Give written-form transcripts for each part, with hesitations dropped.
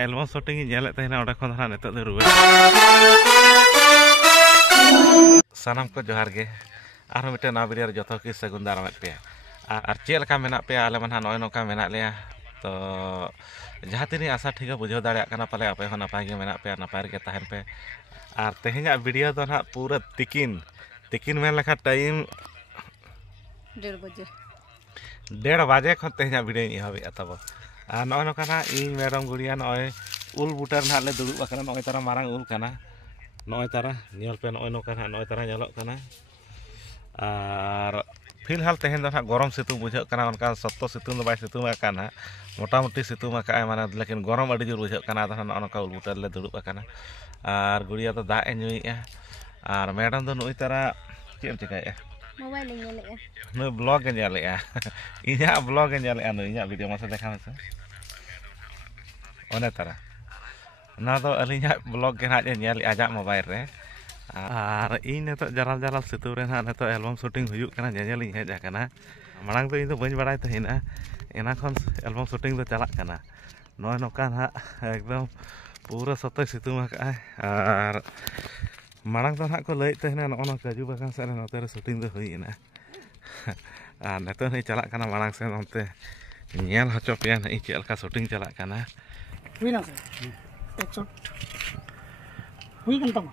Album shooting नेले तहना ओडे खन हां नितो दो रुवे सानाम को जोहार गे आरो मिटे ना वीडियो जतो की सगुन दारामत पे आर चेल का मेना पे आले मन नय नोका मेना लेया तो जहाँ तिनी आशा ठीक बुझाव दाड़ा कना पाले आपे हो नपाय गे मेना पे नपाय गे तहन पे आर तेहेना वीडियो तो ना पूरा तिकिन मेन लेखा टाइम 1:30 बजे खन तेहेना वीडियो इहबे तब आर नय नोका इन मैडम गुड़िया नय उल बुटार ना ले दुड़ुब आकना नय तारा मारांग उल कना नय तारा नेल पे नय नोका नय तारा नेलक कना आर फिलहाल तेहेन दो गरम सितुंग बुझाग कना उनका सत्तो सितुंग दो बाय सितुंग आकाना मोटामुटी सितुंग आका माने लेकिन गरम अड़ी जोर बुझाग कना दो नका उल बुटार ले दुड़ुब आकना आर गुड़िया तो दाग ए नुईया आर मैडम दो नुई तारा चेम चिकाया मोबाइल नेलेया नु ब्लॉग ए नेलेया इया ब्लॉग ए नेलेया नु इया वीडियो मासे देखा मसे ओने तारा ना तो अलिया ब्लॉग के ना नेल आजा मोबाइल रे आर इन नितो जराल सितुंग रे ना नितो एल्बम शूटिंग हुयुग कना जेजेल इन हेज आकना मांग तो इन दो बኝ बड़ाय तहिना एना खन एल्बम शूटिंग दो चलाक कना नय नोका ना एकदम पूरा सतय सितुंग आकाय आर मांग तो ना को लय तहिना नोना काजू बागान से नोते रे शूटिंग दो हुइना आर नितो नि चलाक कना मांग से नोते नेल हचो पे इ चेलका शूटिंग चलाक कना हुइना से एक शॉट हुइ कन तम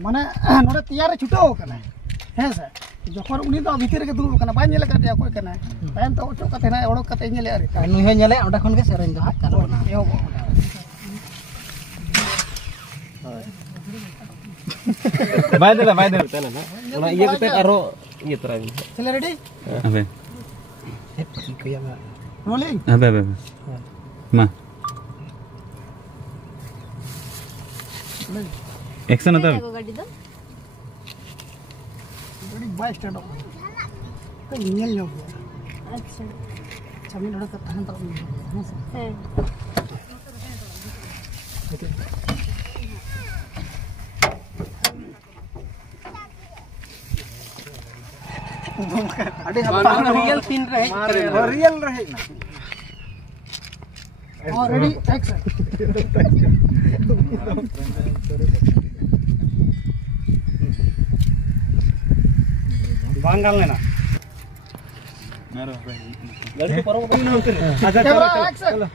माने नोडे तैयार छुटाव कना है सर जखन उनी तो भीतर के दुरुब कना बाय नेले काटे कोई कना तायन तो ओचो कते ना ओडो कते नेले अरे नु हे नेले ओडा खन के सेरेन दो हाथ करो एहो बाय दे तले ना ओना ये कते आरो ये तरा चले रेडी अबे कया रोलिंग अबे मा एक्शन आता गाड़ी दो गाड़ी बाय स्टार्ट हो तो नियल लो अच्छा छमी लड़ा का तहन तो है अरे रियल सीन रहे रियल रहे ना और रेडी एक्शन बांगाल लेना गाड़ी को परम को ना उतरे अच्छा चलो एक्शन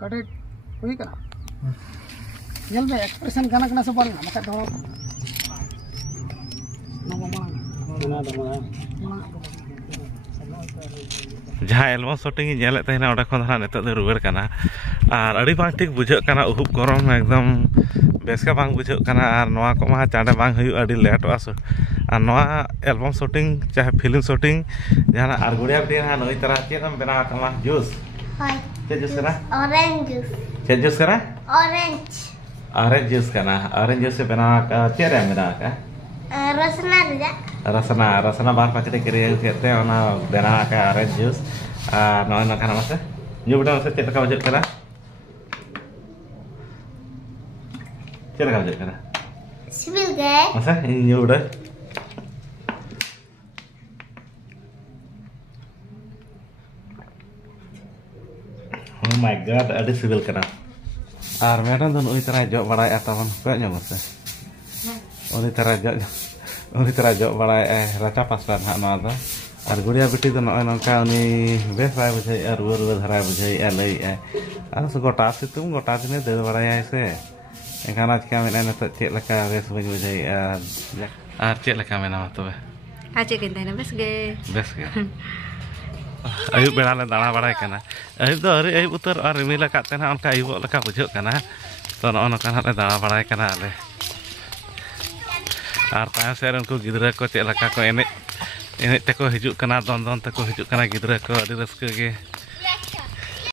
कटे हुई कना नेल में एक्सप्रेशन गाना कना सब बालना मका दो जहाँ एल्बम शूटिंग नेले तहना ओडे खन हां नितो दो रुवर कना आर अड़ी बांग ठीक बुझाग कना उहुब गरम एकदम बेस का बांग बुझाग कना आर नोआ को मा चांडे बांग हुयु अड़ी लेटो आसो आर नोआ एल्बम शूटिंग चाहे फिल्म शूटिंग जहां आर गुड़िया बिटिया ना नई तरह चेदम बना कमा जूस हाय चेद जूस करा ऑरेंज जूस चेद जूस करा ऑरेंज जूस कना ऑरेंज जूस से बना का चेरे बना का रसना बार पैकेट किरिया केते ओना बना का ऑरेंज जूस नय ना खाना मसे न्यू बटा मसे चेद का बजट करा चेद का बजट करा सिविल गए मसे न्यू बटा Oh my god, ada sibil kena. Ar madam तो उनी तरह जो बड़ा तबन को मसे उनी तरह जो बड़ा राचा पासला ना ना दो और गुड़िया बेटी तो नय नका उनी बेस बाय बुझाई रुवर धरा बुझाई लई आर से गोटा सितुंग गोटा दिने दे बड़ाय से एखान आज का मेना नत चेक लका बेस बुझाई आर चेक लका मेना तबे आ चेक देना बेस गे अयुब बेड़ा ले दाड़ा बड़ा कना अयुब तो अरे अयुब उतर और रिमिल काते ना उनका अयुब लका बुझाग कना तो नका ले दाड़ा बड़ा कना आले और ताय से उनको गिदरा को चेक लका को एने एने तको हिजुक कना दोन दोन तको हिजुक कना गिद्रा को अड़ी रस्के गे